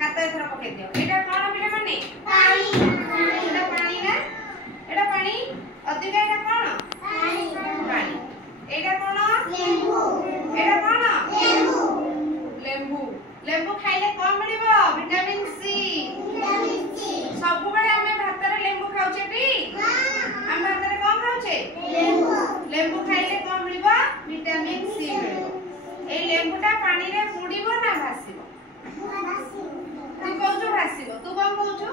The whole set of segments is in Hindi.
हाथ एथरा पके दियो एटा कोन पिले माने पानी एटा पानी ना एटा पानी अधिक एटा कोन पानी एटा कोन लेंबू एटा कोन लेंबू लेंबू लेंबू खाइले कोन मिलिबो विटामिन सी सब बेले हमें भात रे लेंबू खाउछे टी हम भात रे कोन खाउछे लेंबू लेंबू खाइले कोन मिलिबो विटामिन सी मिलिबो ए लेंबूटा पानी रे बुडीबो ना भासीबो तू कहू भासीबो तू कौन कहू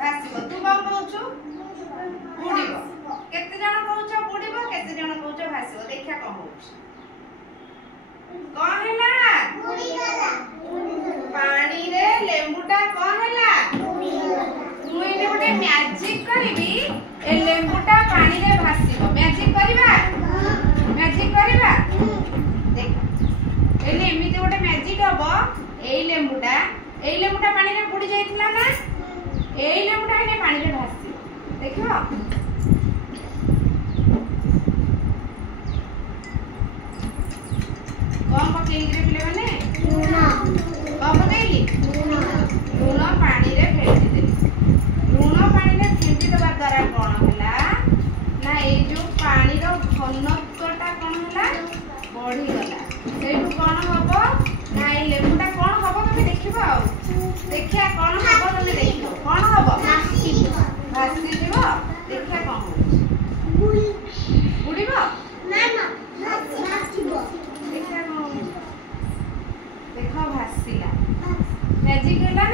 भासीबो तू कौन कहू बुडीबो केते जण कहू बुडीबो केते जण कहू भासीबो देखिया कौन होछ कौन हैला बुडी गला पानी रे लेंबूटा कौन हैला मु इने गोटे मैजिक करबी ए लेंबूटा पानी रे भासीबो मैजिक करबा देख एले एमिति गोटे मैजिक हबो एई लेंबूटा पानी रे बुडी जाइतला ना एई लेंबूटा एने पानी रे भासी देखियो कौन पकेली रे पिले माने कौन पकेली लूण पानी रे फेंटी दे लूण पानी रे फेंटी देबा द्वारा कोन होला ना एई जो पानी रो घनत्वटा कोन होला बढ़ी गला सेठू कोन हबो ना एई लेंबूटा कोन हबो तमे देखिबो आ देखिया कोन हबो तमे देखिबो कोन हबो भासी जीवो देखिया कोन हो बुडीबो ना ना भासीबो देखिया कोन देखो भासीला मैजिक होला